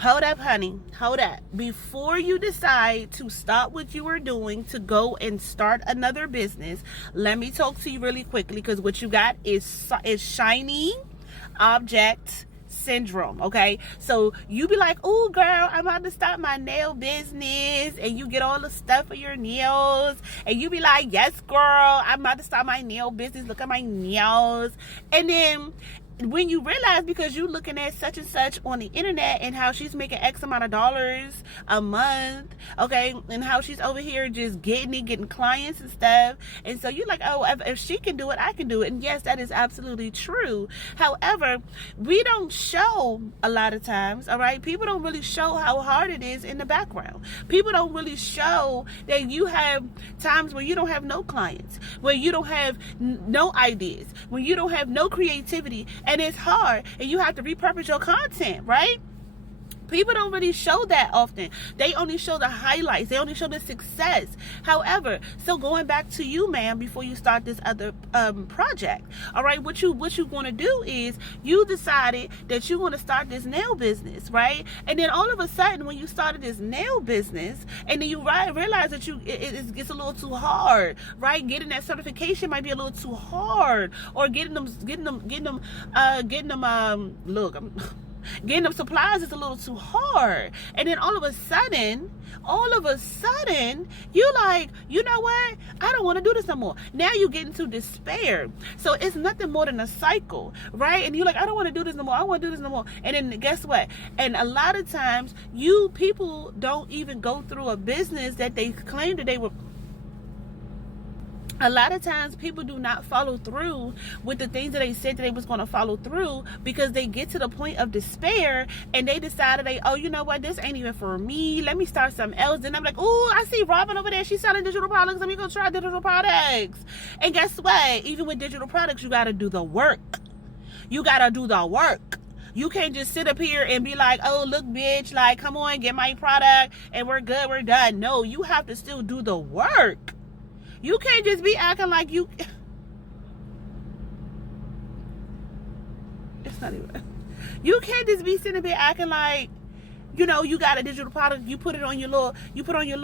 Hold up, honey. Hold up. Before you decide to stop what you are doing to go and start another business, let me talk to you really quickly, because what you got is shiny object syndrome. Okay, so you be like, oh girl, I'm about to start my nail business, and you get all the stuff for your nails, and you be like, yes girl, I'm about to start my nail business, look at my nails. And then when you realize, because you looking at such and such on the internet and how she's making X amount of dollars a month, okay, and how she's over here just getting clients and stuff, and so you're like, oh, if she can do it, I can do it. And yes, that is absolutely true. However, we don't show a lot of times, all right, people don't really show how hard it is in the background. People don't really show that you have times where you don't have no clients, where you don't have no ideas, when you don't have no creativity, and it's hard, and you have to repurpose your content, right? People don't really show that often. They only show the highlights. They only show the success. However, so going back to you, ma'am, before you start this other project, all right, what you going to do is you decided that you want to start this nail business, right? And then all of a sudden, when you started this nail business, and then you realize that it gets a little too hard, right? Getting that certification might be a little too hard, or getting them supplies is a little too hard. And then all of a sudden, you like, you know what? I don't want to do this no more. Now you get into despair. So it's nothing more than a cycle, right? And you're like, I don't want to do this no more. I want to do this no more. And then guess what? And a lot of times, people don't even go through a business that they claimed that they were. A lot of times people do not follow through with the things that they said that they was going to follow through, because they get to the point of despair and they decided, oh, you know what, this ain't even for me, let me start something else. Then I'm like, oh, I see Robyn over there, she's selling digital products, let me go try digital products. And guess what, even with digital products, you got to do the work. You can't just sit up here and be like, oh, look, bitch, like, come on, get my product and we're good, we're done. No, you have to still do the work. You can't just be acting like you. It's not even. You can't just be sitting there acting like, you got a digital product. You put it on your little. You put it on your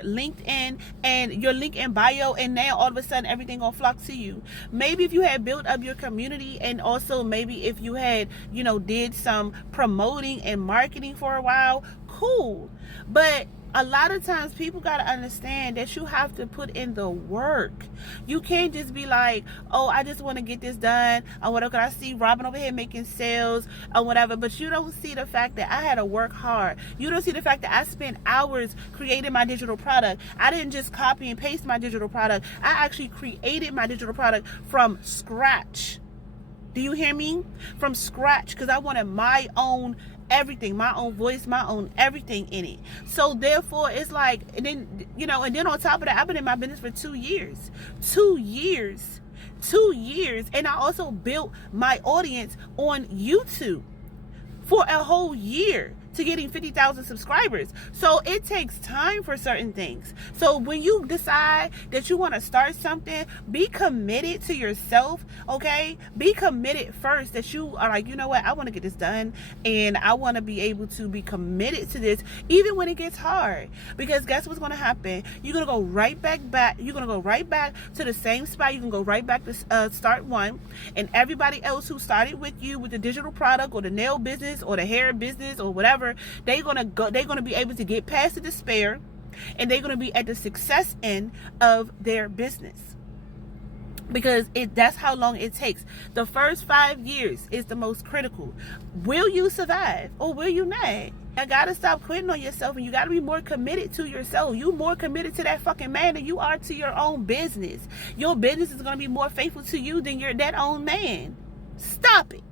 LinkedIn and your LinkedIn bio, and now all of a sudden everything gonna flock to you. Maybe if you had built up your community, and also maybe if you had, did some promoting and marketing for a while, cool. But a lot of times people got to understand that you have to put in the work. You can't just be like, oh, I just want to get this done, or whatever. I see Robyn over here making sales or whatever, but you don't see the fact that I had to work hard. You don't see the fact that I spent hours creating my digital product. I didn't just copy and paste my digital product. I actually created my digital product from scratch. Do you hear me? From scratch, because I wanted my own everything, my own voice, my own everything in it. So therefore, it's like, and then, and then on top of that, I've been in my business for 2 years. 2 years. And I also built my audience on YouTube for a whole year to getting 50,000 subscribers. So it takes time for certain things. So when you decide that you want to start something, be committed to yourself, okay? Be committed first, that you are like, you know what, I want to get this done, and I want to be able to be committed to this even when it gets hard. Because guess what's going to happen? You're going to go right back. You're going to go right back to the same spot. You can go right back to start one, and everybody else who started with you with the digital product or the nail business or the hair business or whatever, they're gonna be able to get past the despair, and they're gonna be at the success end of their business, because that's how long it takes. The first 5 years is the most critical. Will you survive or will you not? You gotta stop quitting on yourself, and you gotta be more committed to yourself. You more committed to that fucking man than you are to your own business. Your business is gonna be more faithful to you than that own man. Stop it.